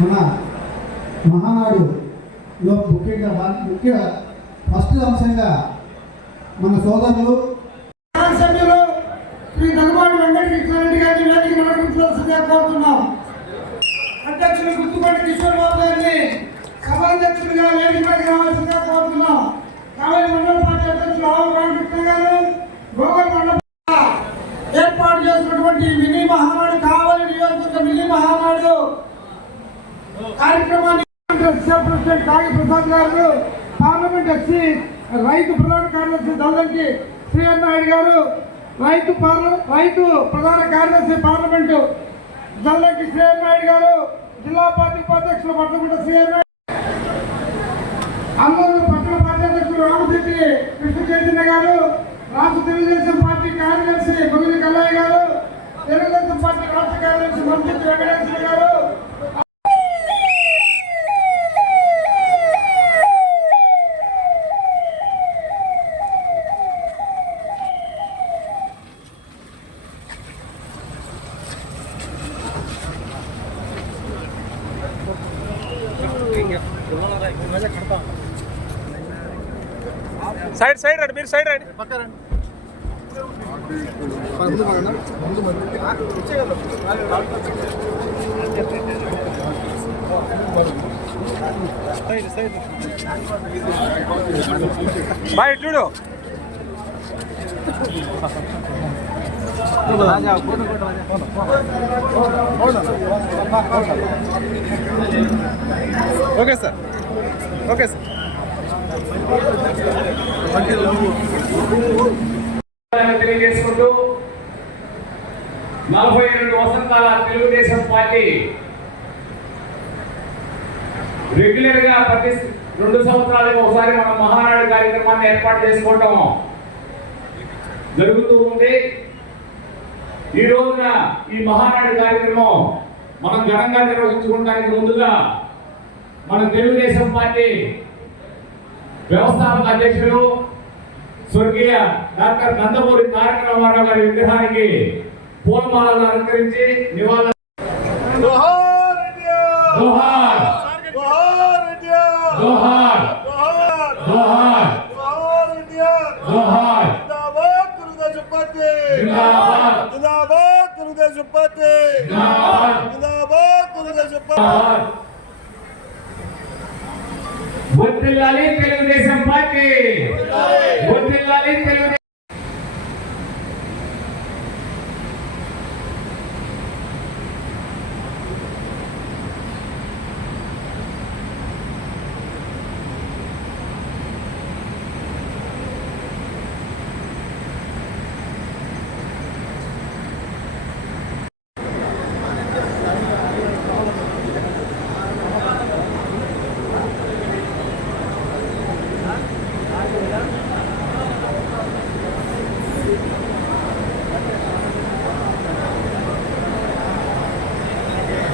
మన మహానాడులో ముఖ్య ఫస్ట్ అంశంగా మన సోదరులు సభ్యులు శ్రీ దగ్గుబాటి వెంకటకృష్ణారెడ్డి గారిని వేదిక నడిపించవలసిందిగా కోరుతున్నాం. అధ్యక్షులు గుర్తుపట్టి కిషోర్ బాబు గారిని సభాధ్యక్షుడిగా వేదిక మీదకి రావాల్సిందిగా కోరుతున్నాం. కావలి మండల పార్టీ అధ్యక్షులు ఆవు రామకృష్ణ గారు గోగల్ మండల ఏర్పాటు చేసినటువంటి మినీ మహానాడు కావలి నియోజకవర్గ మినీ మహానాడు కార్యక్రమాన్ని ప్రెసిడెంట్ కాగి ప్రసాద్ గారు, పార్లమెంట్ ఎస్సీ రైతు ప్రధాన కార్యదర్శి దల్లంకి శ్రీహరి నాయుడు గారు, రైతు ప్రధాన కార్యదర్శి పార్లమెంటు దల్లంకి శ్రీహరి నాయుడు గారు, జిల్లా పార్టీ ఉపాధ్యక్షులు పట్టగుంట శ్రీహరి నాయుడు, అల్లూరు పట్టణ పార్టీ అధ్యక్షులు రామశెట్టి కృష్ణ చైతన్య గారు, రాష్ట్ర తెలుగుదేశం పార్టీ కార్యదర్శి గొవింద కల్లయ్య గారు, తెలుగుదేశం పార్టీ రాష్ట్ర కార్యదర్శి మంత్రి వెంకటేశ్వర గారు, సైడ్ రండి, మీరు సైడ్ రండి. బాయ్ చూడు. Okay sir, okay sir. తెలియజేసుకుంటూ 42 వసంతాల తెలుగుదేశం పార్టీ రెగ్యులర్ గా ప్రతి 2 సంవత్సరాలకు ఒకసారి మనం మహానాడు కార్యక్రమాన్ని ఏర్పాటు చేసుకోవడం జరుగుతూ ఉంది. ఈ రోజున ఈ మహానాడు కార్యక్రమం మనం ఘనంగా నిర్వహించుకోవడానికి ముందుగా మన తెలుగుదేశం పార్టీ వ్యవస్థాపక అధ్యక్షులు స్వర్గీయ డాక్టర్ నందమూరి తారక రామారావు గారి విగ్రహానికి పూలమాలలు అలంకరించి నివాళులు వర్ధిల్లాలి తెలుగుదేశం పార్టీ, వర్ధిల్లాలి తెలుగుదేశం.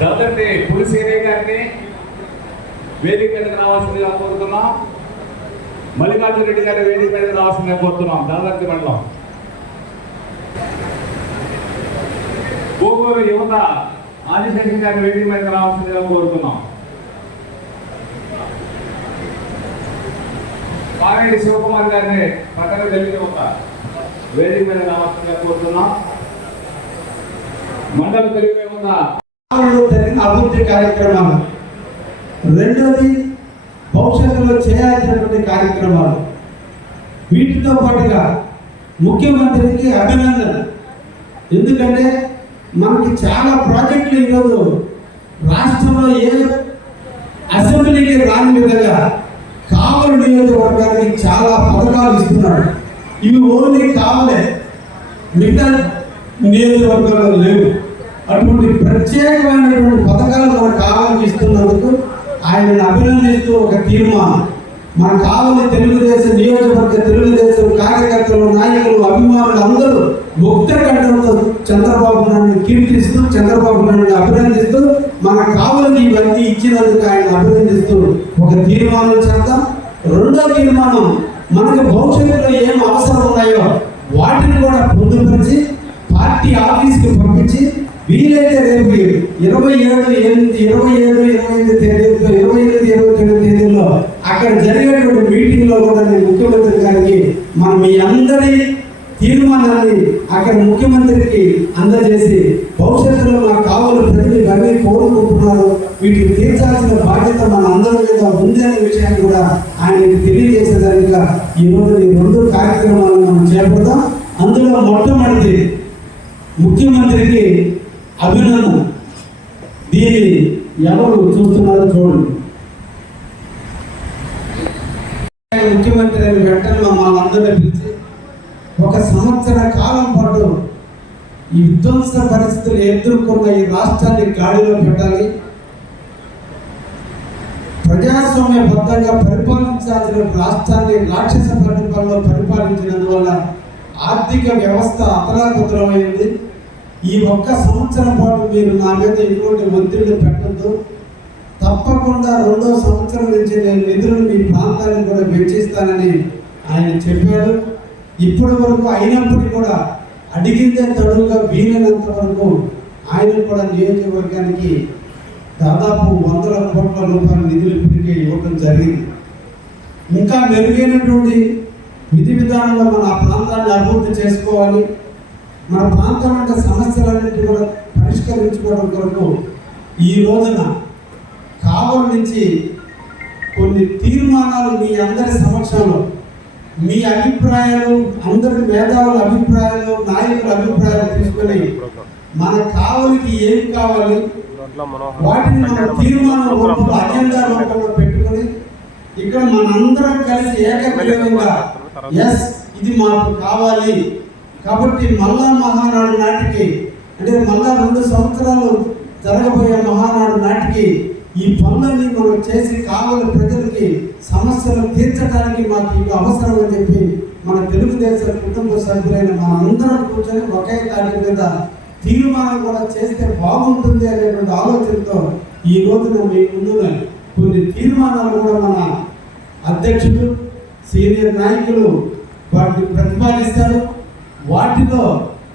దాదాపు పులిసేనే గారిని వేదిక మీదకి రావాల్సిందిగా కోరుతున్నాం. మల్లికార్జున రెడ్డి గారి వేదిక మీదకి రావాల్సిందిగా కోరుతున్నాం. దాదాపు మండలం గోగూరు యువత ఆదిశేషన్ గారి వేదిక మీదకి రావాల్సిందిగా కోరుతున్నాం. పారెడ్డి శివకుమార్ గారిని పట్టణ దళిత యువత వేదిక మీద రావాల్సిందిగా కోరుతున్నాం. మండల తెలుగు యువత జరిగిన అభివృద్ధి కార్యక్రమాలు, రెండోది భవిష్యత్తులో చేయాల్సినటువంటి కార్యక్రమాలు. వీటితో పాటుగా ముఖ్యమంత్రికి అభినందన. ఎందుకంటే మనకి చాలా ప్రాజెక్టులు ఈరోజు రాష్ట్రంలో ఏ అసెంబ్లీకి రాని విధంగా కావలి నియోజకవర్గానికి చాలా పథకాలు ఇస్తున్నాడు. ఇవి ఓన్లీ కావలే, మిగతా నియోజకవర్గాల్లో లేవు. అటువంటి ప్రత్యేకమైనటువంటి పథకాలు మనకు కావాలని ఇస్తున్నందుకు ఆయనను అభినందిస్తూ ఒక తీర్మానం మన కావలి తెలుగుదేశం నియోజకవర్గ తెలుగుదేశం కార్యకర్తలు, నాయకులు, అభిమానులు అందరూ ముక్త కంఠంతో చంద్రబాబు నాయుడు కీర్తిస్తూ, చంద్రబాబు నాయుడు అభినందిస్తూ, మన కావలికి ఇవన్నీ ఇచ్చినందుకు ఆయన అభినందిస్తూ ఒక తీర్మానం చేద్దాం. రెండో తీర్మానం, మనకు భవిష్యత్తులో ఏం అవసరం ఉన్నాయో వాటిని కూడా పొందుపరిచి పార్టీ ఆఫీస్కి పంపించి వీలైతే రేపు 27 తేదీల్లో అక్కడ జరిగేటువంటి మీటింగ్ లో కూడా నేను ముఖ్యమంత్రి గారికి మనం మీ అందరి తీర్మానాన్ని అక్కడ ముఖ్యమంత్రికి అందజేసి భవిష్యత్తులో మా కావలి ప్రజలు ఇవన్నీ కోరుకుంటున్నారు, వీటిని తీర్చాల్సిన బాధ్యత మన అందరి మీద ఉంది అనే విషయాన్ని కూడా ఆయనకి తెలియజేసేదానిగా ఈరోజు ఈ 2 కార్యక్రమాలను మనం చేపడతాం. అందులో మొట్టమొదటి ముఖ్యమంత్రికి అభినందన. దీన్ని ఎవరు చూస్తున్నారో చూడండి. ముఖ్యమంత్రి అని వెంటనే మమ్మల్ని అందరినీ పిలిచి 1 సంవత్సర కాలం పాటు ఈ విధ్వంస పరిస్థితులు ఎదుర్కొన్న ఈ రాష్ట్రాన్ని గాడిలో పెట్టాలి, ప్రజాస్వామ్యబద్ధంగా పరిపాలించాల్సిన రాష్ట్రాన్ని రాక్షస పరిపాలనలో పరిపాలించినందువల్ల ఆర్థిక వ్యవస్థ అతలాకుతలమైంది. ఈ 1 సంవత్సరం పాటు మీరు నా మీద ఎటువంటి ఒత్తిళ్లు పెట్టద్దు, తప్పకుండా 2వ సంవత్సరం నుంచి నేను నిధులను మీ ప్రాంతానికి కూడా వెచ్చిస్తానని ఆయన చెప్పారు. ఇప్పటి వరకు అయినప్పటికీ కూడా అడిగిందే తడుగా వీలైనంత వరకు ఆయన కూడా నియోజకవర్గానికి దాదాపు 100 కోట్ల రూపాయల నిధులు ఇప్పటికే ఇవ్వడం జరిగింది. ఇంకా మెరుగైనటువంటి విధి విధానంలో మన ప్రాంతాన్ని అభివృద్ధి చేసుకోవాలి, మన ప్రాంతం అంటే సమస్యలన్నింటినీ కూడా పరిష్కరించుకోవడం కొరకు ఈ రోజున కావలి నుంచి కొన్ని తీర్మానాలు మీ అందరి సమక్షంలో, మీ అభిప్రాయాలు, అందరి మేధావుల అభిప్రాయాలు, నాయకుల అభిప్రాయాలు తీసుకొని మన కావలికి ఏమి కావాలి వాటిని మన తీర్మానం రూపంలో అజెండా రూపంలో పెట్టుకొని ఇక్కడ మనందరం కలిసి ఏకగ్రీవంగా ఎస్ ఇది మాకు కావాలి. కాబట్టి మళ్ళా మహానాడు నాటికి అంటే మళ్ళా 2 సంవత్సరాలు జరగబోయే మహానాడు నాటికి ఈ పనులన్నీ మనం చేసి కావలి ప్రజలకి సమస్యలు తీర్చడానికి మాకు ఇవి అవసరం అని చెప్పి మన తెలుగుదేశం కుటుంబ సభ్యులైన మనందరం కూర్చొని ఒకే తాటి మీద తీర్మానం కూడా చేస్తే బాగుంటుంది అనేటువంటి ఆలోచనతో ఈ రోజున మీ ముందు కొన్ని తీర్మానాలు కూడా మన అధ్యక్షులు సీనియర్ నాయకులు వాటిని ప్రతిపాదిస్తారు. వాటిలో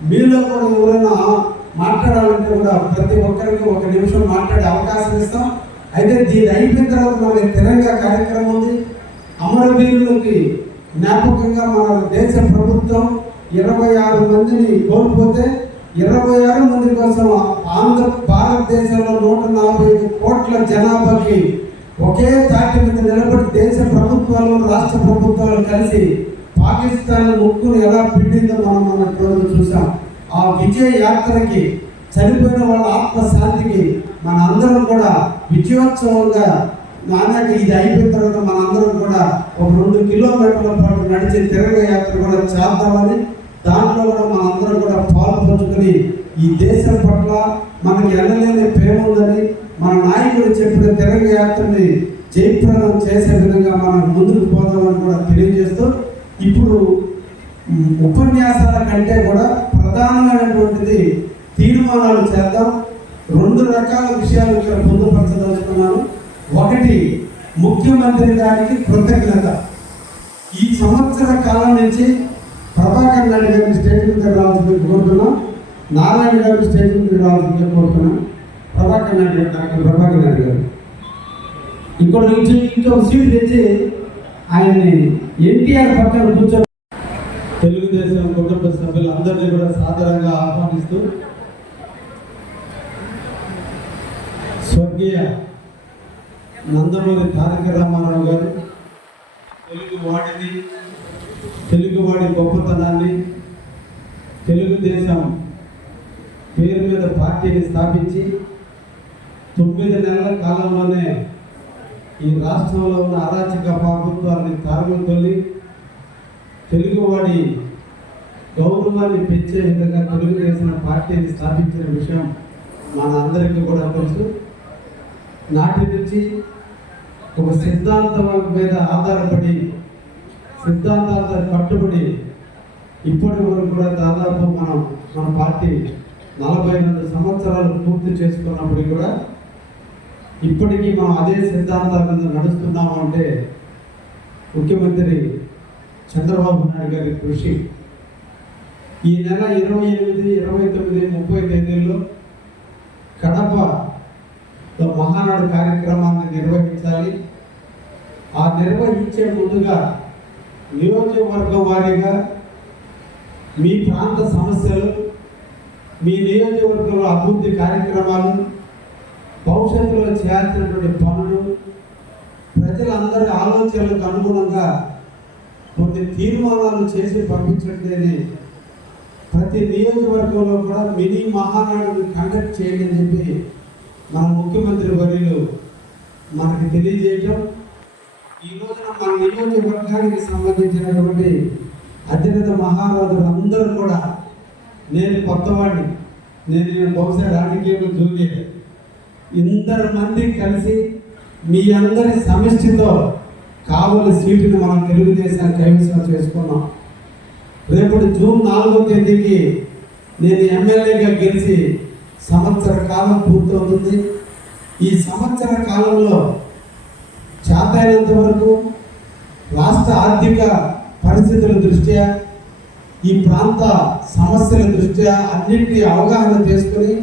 మీలో కూడా ఎవరైనా మాట్లాడాలంటే కూడా ప్రతి ఒక్కరికి 1 నిమిషం మాట్లాడే అవకాశం ఇస్తాం. అయితే దీని అయిపోయిన తర్వాత మనకి తెలంగాణ కార్యక్రమం ఉంది. అమరవీరులకి జ్ఞాపకంగా మన దేశ ప్రభుత్వం 26 మందిని కోల్పోతే 26 మంది కోసం భారతదేశంలో 145 కోట్ల జనాభాకి ఒకే తాటి మీద నిలబడి దేశ ప్రభుత్వాలు రాష్ట్ర ప్రభుత్వాలు కలిసి పాకిస్తాన్ ముక్కును ఎలా పిండిందో మనం రోజు చూసాం. ఆ విజయ యాత్రకి చనిపోయిన వాళ్ళ ఆత్మశాంతికి మన అందరం కూడా విజయోత్సవంగా నాన్నకి ఇది అయిపోయిన తర్వాత మన అందరం కూడా 2 కిలోమీటర్ల పాటు నడిచే తిరంగ యాత్ర కూడా చేద్దామని, దాంట్లో కూడా మన అందరం కూడా పాల్పంచుకొని ఈ దేశం పట్ల మనకి ఎనలేని ప్రేమ ఉందని మన నాయకుడు చెప్పిన తిరంగ యాత్రని జయప్రదం చేసే విధంగా మనం ముందుకు పోదామని కూడా తెలియజేస్తూ, ఇప్పుడు ఉపన్యాసాల కంటే కూడా ప్రధానమైనటువంటిది తీర్మానాలు చేద్దాం. 2 రకాల విషయాలు ఇక్కడ పొందుపరచదలుచుకున్నాను. ఒకటి, ముఖ్యమంత్రి గారికి కృతజ్ఞత. ఈ సంవత్సర కాలం నుంచి ప్రభాకర్ నాయుడు గారిని స్టేజ్ మీద రావాల్సింది కోరుతున్నాం, నారాయణ గారిని స్టేజ్ మీద రావాల్సింది కోరుతున్నాం. ప్రభాకర్ నాయుడు గారు, డాక్టర్ ప్రభాకర్ నాయుడు గారు ఇంకో సీట్ తెచ్చి ఆయన్ని ఎన్టీఆర్ పక్కన కూర్చో తెలుగుదేశం కుటుంబ సభ్యులందరినీ కూడా సాదరంగా ఆహ్వానిస్తూ స్వర్గీయ నందమూరి తారక రామారావు గారు తెలుగువాడి గొప్పతనాన్ని, తెలుగుదేశం పేరు మీద పార్టీని స్థాపించి 9 నెలల కాలంలోనే ఈ రాష్ట్రంలో ఉన్న అరాచక ప్రభుత్వాన్ని తారులు తొలి తెలుగువాడి గౌరవాన్ని పెంచే విధంగా తెలుగుదేశం పార్టీని స్థాపించిన విషయం మన అందరికీ కూడా తెలుసు. నాటి నుంచి ఒక సిద్ధాంతం మీద ఆధారపడి సిద్ధాంతాలతో కట్టుబడి ఇప్పటి వరకు కూడా దాదాపు మన పార్టీ 42 సంవత్సరాలు పూర్తి చేసుకున్నప్పటికీ కూడా ఇప్పటికీ మనం అదే సిద్ధాంతాల మీద నడుస్తున్నాము అంటే ముఖ్యమంత్రి చంద్రబాబు నాయుడు గారి కృషి. ఈ నెల 28, 29, 30 తేదీల్లో మహానాడు కార్యక్రమాన్ని నిర్వహించాలి. ఆ నిర్వహించే ముందుగా నియోజకవర్గం వారీగా మీ ప్రాంత సమస్యలు, మీ నియోజకవర్గంలో అభివృద్ధి కార్యక్రమాలు, భవిష్యత్తులో చేయాల్సినటువంటి పనులు, ప్రజలందరి ఆలోచనలకు అనుగుణంగా కొన్ని తీర్మానాలు చేసి పంపించట్లేని ప్రతి నియోజకవర్గంలో కూడా మినీ మహానాడుని కండక్ట్ చేయండి అని చెప్పి మన ముఖ్యమంత్రి వర్యులు మనకి తెలియజేయటం. ఈ రోజున మన నియోజకవర్గానికి సంబంధించినటువంటి అత్యున్నత మహారాజులు అందరూ కూడా, నేను కొత్తవాడిని, నేను బహుశా రాజకీయంలో జూనియర్, ఇందరు మంది కలిసి మీ అందరి సమిష్టితో కావలి సీటుని మనం తెలుగుదేశాన్ని కైవసం చేసుకున్నాం. రేపటి జూన్ 4వ తేదీకి నేను ఎమ్మెల్యేగా గెలిచి సంవత్సర కాలం పూర్తవుతుంది. ఈ సంవత్సర కాలంలో చేతైనంత వరకు రాష్ట్ర ఆర్థిక పరిస్థితుల దృష్ట్యా, ఈ ప్రాంత సమస్యల దృష్ట్యా అన్నింటినీ అవగాహన చేసుకొని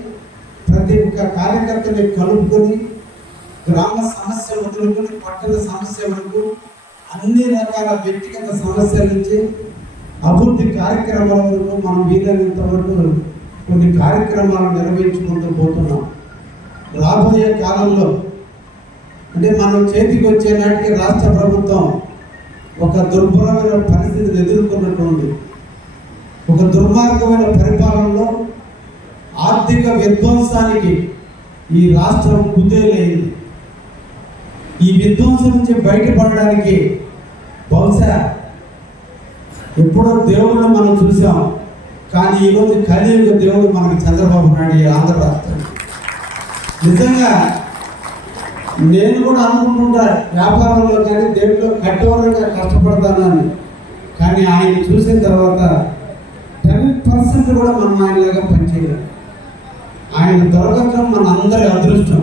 ప్రతి ఒక్క కార్యకర్తని కలుపుకొని గ్రామ సమస్య మొదలుకొని పట్టణ సమస్య వరకు అన్ని రకాల వ్యక్తిగత సమస్యల నుంచి అభివృద్ధి కార్యక్రమాల వరకు మనం వీలైనంత వరకు కొన్ని కార్యక్రమాలు నిర్వహించుకుంటూ పోతున్నాం. రాబోయే కాలంలో అంటే మనం చేతికి వచ్చే నాటికి రాష్ట్ర ప్రభుత్వం ఒక దుర్భరమైన పరిస్థితిని ఎదుర్కొన్నటువంటి, ఒక దుర్మార్గమైన పరిపాలనలో ఆర్థిక విధ్వంసానికి ఈ రాష్ట్రం కుదేలైంది. ఈ విధ్వంసం నుంచి బయటపడడానికి బహుశా ఎప్పుడో దేవుడు మనం చూసాం, కానీ ఈరోజు కలియుగ దేవుడు మనకి చంద్రబాబు నాయుడు ఈ ఆంధ్ర రాష్ట్రం. నిజంగా నేను కూడా అనుకుంటుంటా వ్యాపారంలో కానీ దేవుడిలో కఠోరంగా కష్టపడతానని, కానీ ఆయన చూసిన తర్వాత 10% కూడా మనం ఆయనలాగా పనిచేయలేం. ఆయన దొరకటం మన అందరి అదృష్టం.